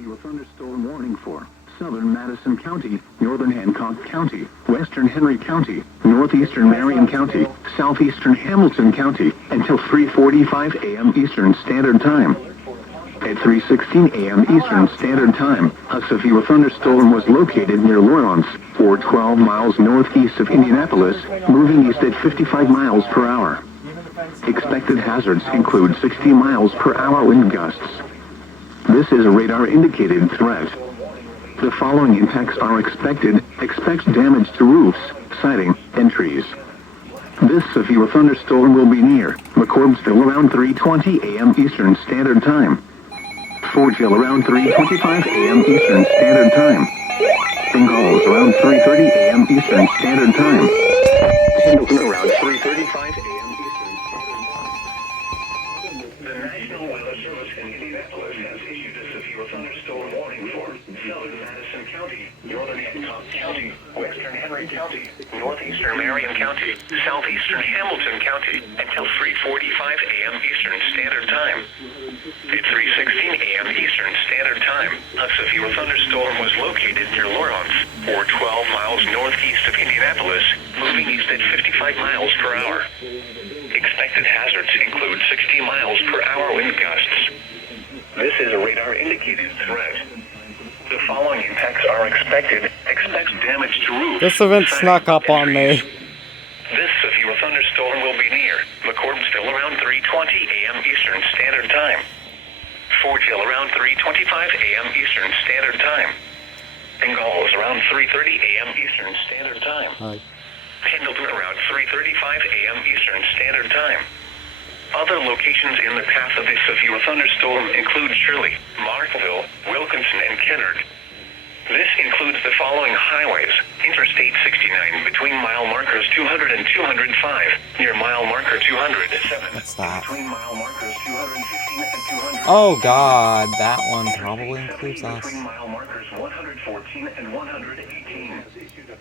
severe thunderstorm warning for southern Madison County, northern Hancock County, western Henry County, northeastern Marion County, southeastern Hamilton County, until 3:45 a.m. Eastern Standard Time. At 3:16 a.m. Eastern Standard Time, a severe thunderstorm was located near Lawrence, or 12 miles northeast of Indianapolis, moving east at 55 miles per hour. Expected hazards include 60 miles per hour wind gusts. This is a radar-indicated threat. The following impacts are expected. Expect damage to roofs, siding, and trees. This severe thunderstorm will be near McCordsville around 3:20 a.m. Eastern Standard Time. Fortville around 3:25 a.m. Eastern Standard Time. Ingalls around 3:30 a.m. Eastern Standard Time. Pendleton around 3:35 a.m. Eastern Standard Time. The National Weather Service in Indianapolis has issued a severe thunderstorm warning for southern Madison County, northern Hancock County, western Henry County, northeastern Marion County, southeastern Hamilton County, until 3:45 a.m. Eastern Standard Time. At 3:16 a.m. Eastern Standard Time, a severe thunderstorm was located near Lawrence, or 12 miles northeast of Indianapolis, moving east at 55 miles per hour. Expected hazards include 60 miles per hour wind gusts. This is a radar-indicated threat. The following impacts are expected. Expect damage to roofs. This event snuck up on me. This severe thunderstorm will be near McCordsville around 3:20 a.m. Eastern Standard Time. Fortville around 3:25 a.m. Eastern Standard Time. Ingalls around 3:30 a.m. Eastern Standard Time. Hi. Pendleton around 3:35 a.m. Eastern Standard Time. Other locations in the path of this severe thunderstorm include Shirley, Markville, Wilkinson, and Kennard. This includes the following highways: Interstate 69 between mile markers 200 and 205, near mile marker 207. What's that? Between mile markers 215 and 200. Oh god, that one probably includes us. Between mile markers 114 and 118.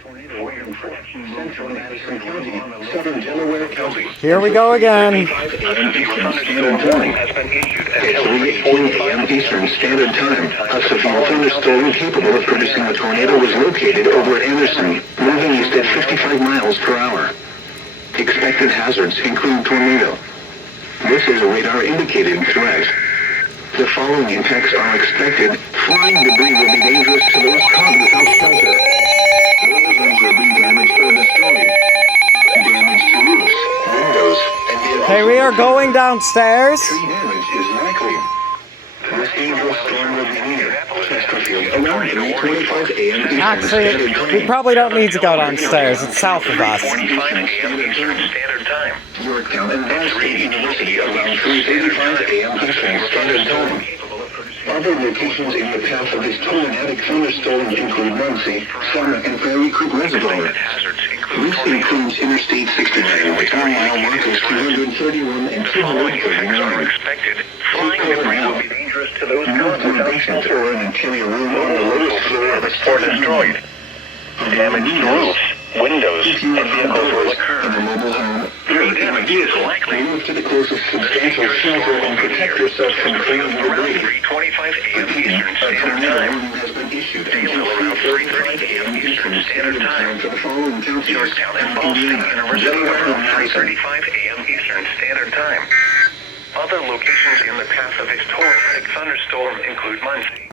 For your protection, central Madison County, southern Delaware County. Here we go again. Thunderstorm warning has been issued at 3:40 a.m. Eastern Standard Time. A severe thunderstorm capable of producing a tornado was located over at Anderson, moving east at 55 miles per hour. Expected hazards include tornado. This is a radar-indicated threat. The following impacts are expected. Flying debris will be dangerous to those caught without shelter. Buildings will be damaged or destroyed. Damage to roofs, windows, and vehicles. Okay, we are going downstairs. Tree damage is likely. This dangerous storm will be near Chesterfield around 3:25 a.m. Eastern Actually, Standard Time. we probably don't need to go downstairs. It's south of us. 3:45 a.m. Eastern Standard Time. Yorktown and Ball State University around 3:35 a.m. Eastern Standard Time. Other locations in the path of this tornadic thunderstorm include Muncie, Summit, and Prairie Creek Reservoir. This includes Interstate 69 between mile markers 231 and 239. Flying debris will be dangerous to those caught without shelter or an interior room on the lowest floor of a or destroyed. Damage to roofs, windows, and vehicles will occur. In a mobile home, tree damage is likely. Move to the closest substantial shelter and protect yourself from flaming debris. 3:25 a.m. Eastern Standard Time. Has been issued until around 3:30 a.m. Eastern Standard Time for the following counties: Yorktown and Ball State University around 3:35 a.m. Eastern Standard Time. Other locations in the path of this tornadic thunderstorm include Muncie.